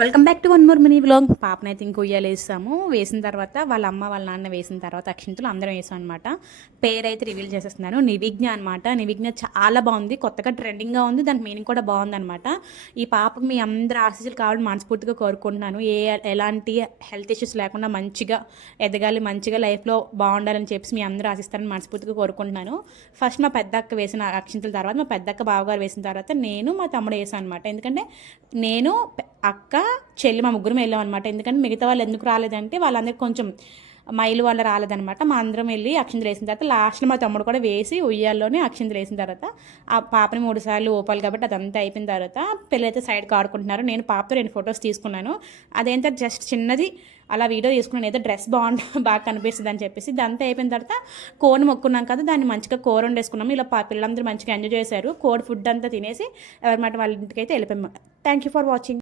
Welcome back to one more mini vlog. పాపనైతే ఇంక ఉయ్యాలు వేస్తాము. వేసిన తర్వాత వాళ్ళ అమ్మ వాళ్ళ నాన్న వేసిన తర్వాత అక్షింతలు అందరం వేసాం అనమాట. పేరైతే రివీల్ చేసేస్తున్నాను. నివిజ్ఞ అనమాట. నివిజ్ఞ చాలా బాగుంది, కొత్తగా ట్రెండింగ్గా ఉంది, దానికి మీనింగ్ కూడా బాగుందనమాట. ఈ పాప మీ అందరి ఆశీస్సులు కావాలని మనస్ఫూర్తిగా కోరుకుంటున్నాను. ఎలాంటి హెల్త్ ఇష్యూస్ లేకుండా మంచిగా ఎదగాలి, మంచిగా లైఫ్లో బాగుండాలని చెప్పి మీ అందరూ ఆశిస్తారని మనస్ఫూర్తిగా కోరుకుంటున్నాను. ఫస్ట్ మా పెద్దక్క వేసిన అక్షింతల తర్వాత మా పెద్దక్క బావగారు వేసిన తర్వాత నేను మా తమ్ముడు వేసాను అనమాట. ఎందుకంటే నేను అక్క చెల్లి మా ముగ్గురం వెళ్ళాం అనమాట. ఎందుకంటే మిగతా వాళ్ళు ఎందుకు రాలేదంటే వాళ్ళందరికీ కొంచెం మైలు వల్ల రాలేదనమాట. మా అందరం వెళ్ళి అక్షింతలు వేసిన తర్వాత లాస్ట్లో మా తమ్ముడు కూడా వేసి ఉయ్యాల్లోనే అక్షింతలు వేసిన తర్వాత ఆ పాపని 3 సార్లు ఊపాలి కాబట్టి అదంతా అయిపోయిన తర్వాత పిల్లలైతే సైడ్కి ఆడుకుంటున్నారు. నేను పాపతో 2 ఫొటోస్ తీసుకున్నాను. అదేంటో జస్ట్ చిన్నది అలా వీడియో తీసుకున్నాను. ఏదో డ్రెస్ బాగా కనిపిస్తుంది అని చెప్పేసి ఇదంతా అయిపోయిన తర్వాత కోడిని మొక్కున్నాం కదా, దాన్ని మంచిగా కూర వండేసుకున్నాము. ఇలా పిల్లలందరూ మంచిగా ఎంజాయ్ చేశారు. కోడి ఫుడ్ అంతా తినేసి ఎవరి మాట వాళ్ళ ఇంటికి అయితే వెళ్ళిపోయాము. Thank you for watching.